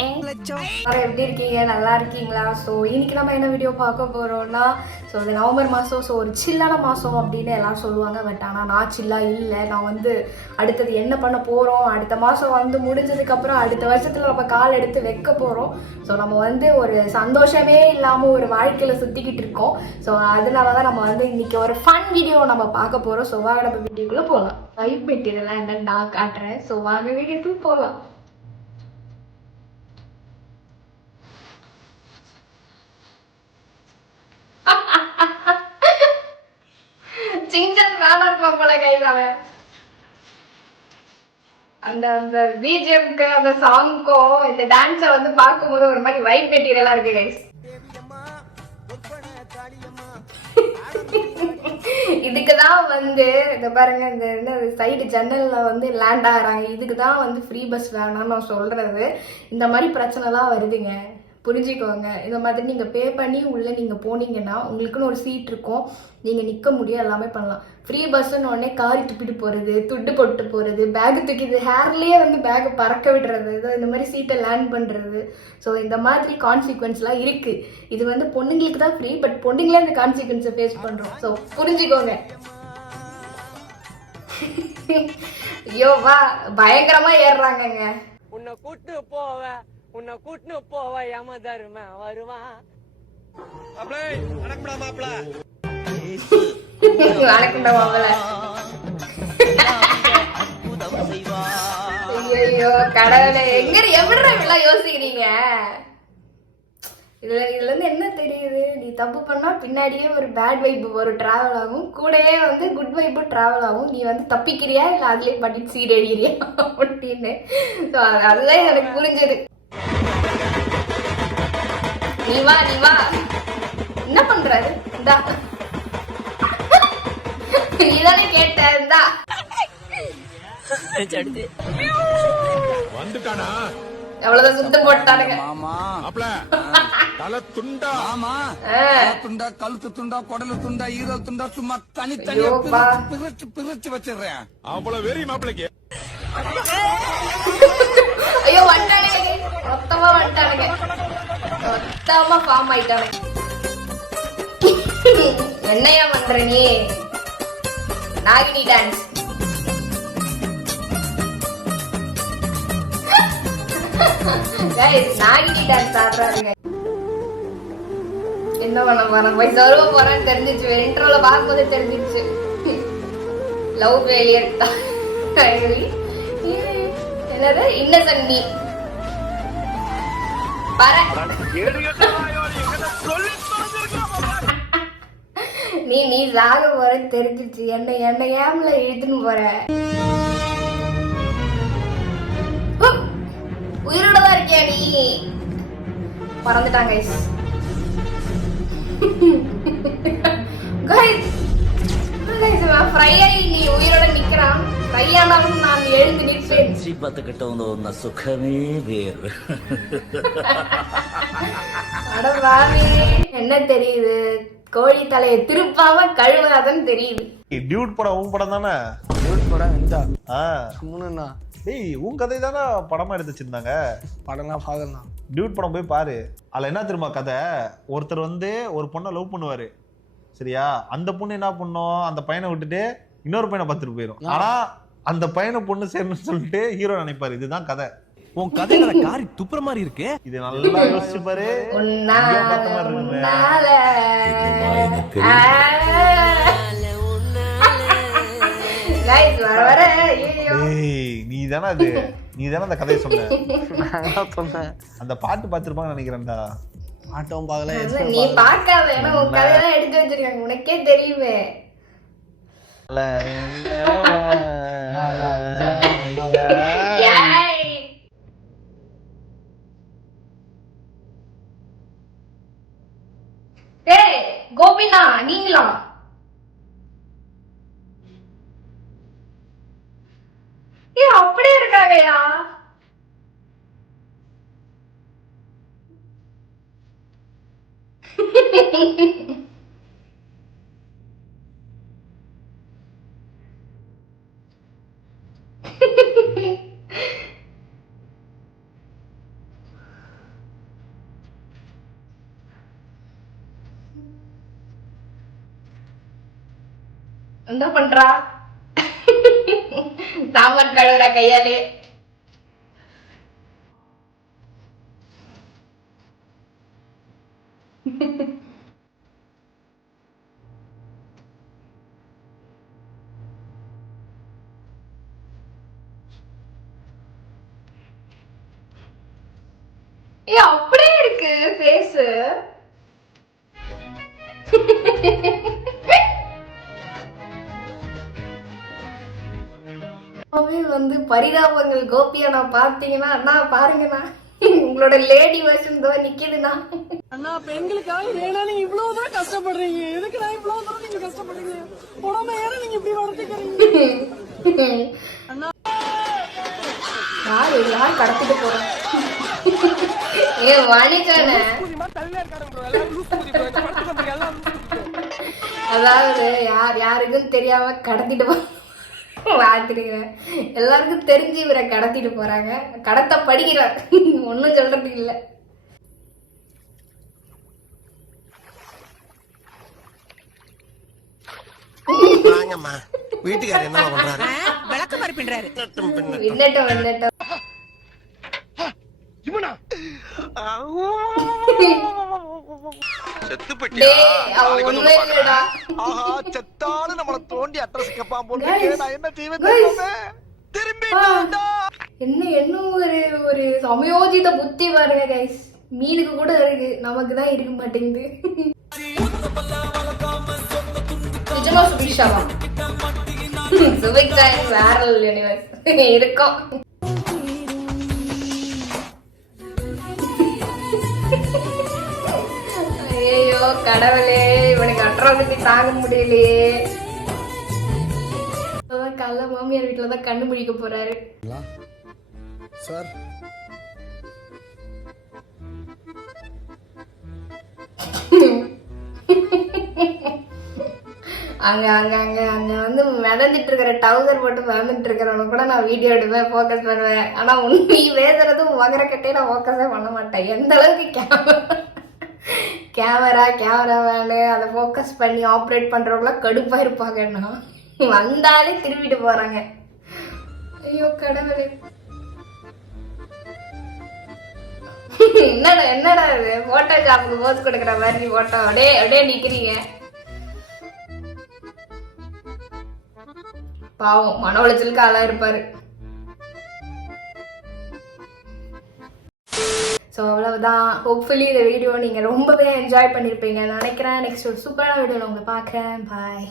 எப்படி இருக்கீங்க? நல்லா இருக்கீங்களா? ஸோ இன்னைக்கு நம்ம என்ன வீடியோ பார்க்க போகிறோம்னா ஸோ இந்த நவம்பர் மாதம் ஸோ ஒரு சில்லான மாதம் அப்படின்னு எல்லாரும் சொல்லுவாங்க. பட் ஆனால் நான் சில்லா இல்லை. நான் வந்து அடுத்தது என்ன பண்ண போகிறோம் அடுத்த மாதம் வந்து முடிஞ்சதுக்கப்புறம் அடுத்த வருஷத்தில் நம்ம கால் எடுத்து வைக்க போகிறோம் ஸோ நம்ம வந்து ஒரு சந்தோஷமே இல்லாமல் ஒரு வாழ்க்கையில் சுற்றிக்கிட்டு இருக்கோம். ஸோ அதனால தான் நம்ம வந்து இன்னைக்கு ஒரு ஃபன் வீடியோ நம்ம பார்க்க போகிறோம் ஸோ வாங்க நம்ம வீடியோக்குள்ளே போகலாம் வைப் மெட்டீரியல்லாம் என்னன்னு நான் காட்டுறேன். ஸோ வாங்க வீடியோக்குள்ளே போகலாம் இருப்பான் போல கைஸ் அவன். அந்த அந்த பிஜிஎம்க்கு அந்த சாங்க்கும் இந்த டான்ஸை வந்து பார்க்கும்போது ஒரு மாதிரி வைப் மெட்டீரியலா இருக்கு கைஸ் இதுக்கு தான் வந்து இந்த பாருங்க இந்த என்ன சைடு ஜன்னல்ல வந்து லேண்ட் ஆகிறாங்க. இதுக்கு தான் வந்து ஃப்ரீ பஸ் வேணாம்னு நான் சொல்றது. இந்த மாதிரி பிரச்சனைலாம் வருதுங்க. புரிஞ்சுக்கோங்க. இந்த மாதிரி நீங்கள் பே பண்ணி உள்ளே நீங்கள் போனீங்கன்னா உங்களுக்குன்னு ஒரு சீட் இருக்கும். நீங்கள் நிற்க முடியும் எல்லாமே பண்ணலாம். ஃப்ரீ பஸ்ஸுன்னு உடனே காரி துப்பிட்டு போகிறது துட்டு போட்டு போகிறது பேகு தூக்கிது ஹேர்லேயே வந்து பேக்கை பறக்க விடுறது இதோ இந்த மாதிரி சீட்டை லேண்ட் பண்ணுறது ஸோ இந்த மாதிரி கான்சிக்வன்ஸ்லாம் இருக்குது இது வந்து பொண்ணுங்களுக்கு தான் ஃப்ரீ பட் பொண்ணுங்களே இந்த கான்சிக்வன்ஸை ஃபேஸ் பண்ணுறோம் ஸோ புரிஞ்சுக்கோங்க. ஐயோ வா பயங்கரமா ஏறுறாங்கங்க. உன்னை கூட்டு போவேன். உன்னை கூட்டு போவ யம தரும. வருவான் வணக்கம்டா மாப்பிள. ஐயோ கடவுளே. எங்க எப்படிடா இப்படிலாம் யோசிக்கிறீங்க? இதுல இதுல இருந்து என்ன தெரியுது? நீ தப்பு பண்ணா பின்னாடியே ஒரு பேட் வைப் ஒரு டிராவல் ஆகும். கூடயே வந்து குட் வைப்பும் டிராவல் ஆகும். நீ வந்து தப்பிக்கிறியா? இல்ல அதுலயே பண்ணிட்டு சீரடிக்கிறியா அப்படின்னு. ஸோ அதுதான் எனக்கு புரிஞ்சது. நீ வா நீ வா. என்ன பண்றாரு இந்தா. நீதானே கேட்ட இந்தா. வந்துட்டானா? எவ்வளவுதான் சுத்தம் போட்டானுங்க. மாப்ள தலை துண்டா? ஆமா. துண்டா கழுத்து துண்டா குடலு துண்டா ஈரல் துண்டா சும்மா பா. பிரிச்சு பிரிச்சு பிரிச்சு வச்சிடுறேன். அவ்வளவு வெறி மாப்பிளைக்கு. ஐயோ வந்துட்டானுங்க. மொத்தமா வந்துட்டானுங்க. மொத்தமா ஃபார்ம் ஆயிட்டானுங்க என்னையா பண்ற நீ? நாகினி டான்ஸ் நாகினி டான்ஸ் ஆடுறாருங்க என்ன பண்ண போறேன்? போய் சர்வ போறேன்னு தெரிஞ்சிச்சு. இன்ட்ரோல பார்க்கும்போது தெரிஞ்சிச்சு. லவ் ஃபெயிலியர் என்னது? இன்னசென்ட் மீ நீ நீ சாக போற தெரிஞ்சிச்சு என்ன என்ன ஏம்ல இழுத்துன்னு போற? உயிரோட தான் இருக்கியா நீ? பறந்துட்டான் கைஸ் கைஸ் ஃப்ரை ஆகி நீ உயிரோட நிக்கிறான். கையானாலும் நான் எழுந்து நிற்பேன். பார்த்துக்கிட்ட வந்து சுகமே வேறு. என்ன தெரியுது? கோழி தலையை திருப்பாம கழுவாதன்னு தெரியுது. டியூட் படம் உன் படம் தானே? டியூட் படம் இந்த. சும்முன்னா டேய் உன் கதை தானே படமா எடுத்து வச்சிருந்தாங்க? படம்லாம் பார்க்கலாம் டியூட் படம் போய் பாரு. அதில் என்ன தெரியுமா கதை? ஒருத்தர் வந்து ஒரு பொண்ணை லவ் பண்ணுவாரு. சரியா? அந்த பொண்ணு என்ன பண்ணும்? அந்த பையனை விட்டுட்டு இன்னொரு பையனை பார்த்துட்டு போயிடும் ஆனா அந்த பையனை பொண்ணு சேரணும்னு சொல்லிட்டு ஹீரோ நினைப்பாரு. இதுதான் கதை. உன் கதையில காரி துப்புற மாதிரி இருக்கு. இது நல்லா யோசிச்சு பாரு. நீ தானே அது. நீ தானே அந்த கதையை சொன்ன. நான் சொன்னேன் அந்த பாட்டு பார்த்திருப்பாங்கன்னு நினைக்கிறேன்டா. ஆட்டோவும் பார்க்கல நீ பார்க்காத ஏன்னா உன் கதையெல்லாம் எடுத்து வச்சிருக்காங்க. உனக்கே தெரியுமே. கோபினா நீங்களா? ஏ அப்படியே இருக்காங்கயா என்ன பண்றா சாம்பார் கழுவுற கையாலே ஏ அப்படியே இருக்கு ஃபேஸு வந்து பரிதாபங்கள் கோபியாண்ணா பார்த்தீங்கன்னா அண்ணா பாருங்கண்ணா. உங்களோட லேடி வெர்ஷன் தான் நிக்குதுண்ணா. அண்ணா பெண்களுக்காக வேணா நீங்க இவ்வளவு தூரம் கஷ்டப்படுறீங்க. எதுக்கு நான் இவ்வளவு தூரம் நீங்க கஷ்டப்படுறீங்க? உடம்பு ஏற நீங்க இப்படி வளர்த்துக்கிறீங்க. யாரு யார் கடத்திட்டு போறோம். ஏ வணிகண்ணே அதாவது யார் யாருக்கும் தெரியாம கடத்திட்டு போ பார்த்துருக்கிறேன் எல்லாருக்கும் தெரிஞ்சு இவரை கடத்திட்டு போறாங்க. கடத்த படிக்கிறார் ஒன்றும் சொல்றதுக்கு இல்லை. வாங்கம்மா. வீட்டுக்காரர் என்ன பண்றாரு? செத்தாலும் நம்மள தோண்டி அட்ரஸ் கேப்பான் போட்டு Guys, நான் என்ன திரும்பி என்ன என்ன ஒரு ஒரு சமயோஜித புத்தி பாருங்க கைஸ் மீனுக்கு கூட இருக்கு. நமக்கு தான் இருக்க மாட்டேங்குது. நிஜமா சுபிக்ஷாவா? சுபிக்ஷா வேற யூனிவர்ஸ் இருக்கும். கடவுளே இவனுக்கு அட்ராசிட்டி தாங்க முடியலையே. இப்பதான் காலைல மாமியார் வீட்டுல தான் கண்ணு முழிக்க போறாரு. சார். அங்க அங்க அங்க அங்க வந்து மிதந்துட்டு இருக்கிற டவுசர் போட்டு மிதந்துட்டு இருக்கிறவங்க கூட நான் வீடியோ எடுப்பேன் ஃபோக்கஸ் பண்ணுவேன். ஆனா உண்மை பேசுறது உகர கட்டே நான் ஃபோக்கஸே பண்ண மாட்டேன். எந்த அளவுக்கு கேமரா கேமரா கேமரா வேனு அதை ஃபோக்கஸ் பண்ணி ஆப்ரேட் பண்ணுறவங்களாம் கடுப்பா இருப்பாங்கன்னா வந்தாலே திரும்பிட்டு போறாங்க. ஐயோ கடவுளே. என்னடா என்னடா இது? போட்டோ ஷாப்புக்கு போஸ் கொடுக்குற மாதிரி போட்டோ அப்படியே அப்படியே நிக்கிறீங்க. பாவம் மன உளைச்சலுக்கு ஆளா இருப்பாரு. ஸோ அவ்வளவுதான். ஹோப்ஃபுல்லி இந்த வீடியோ நீங்கள் ரொம்பவே என்ஜாய் பண்ணியிருப்பீங்க நினைக்கிறேன். நெக்ஸ்ட் ஒரு சூப்பரான வீடியோவில் உங்களை பார்க்குறேன். பாய்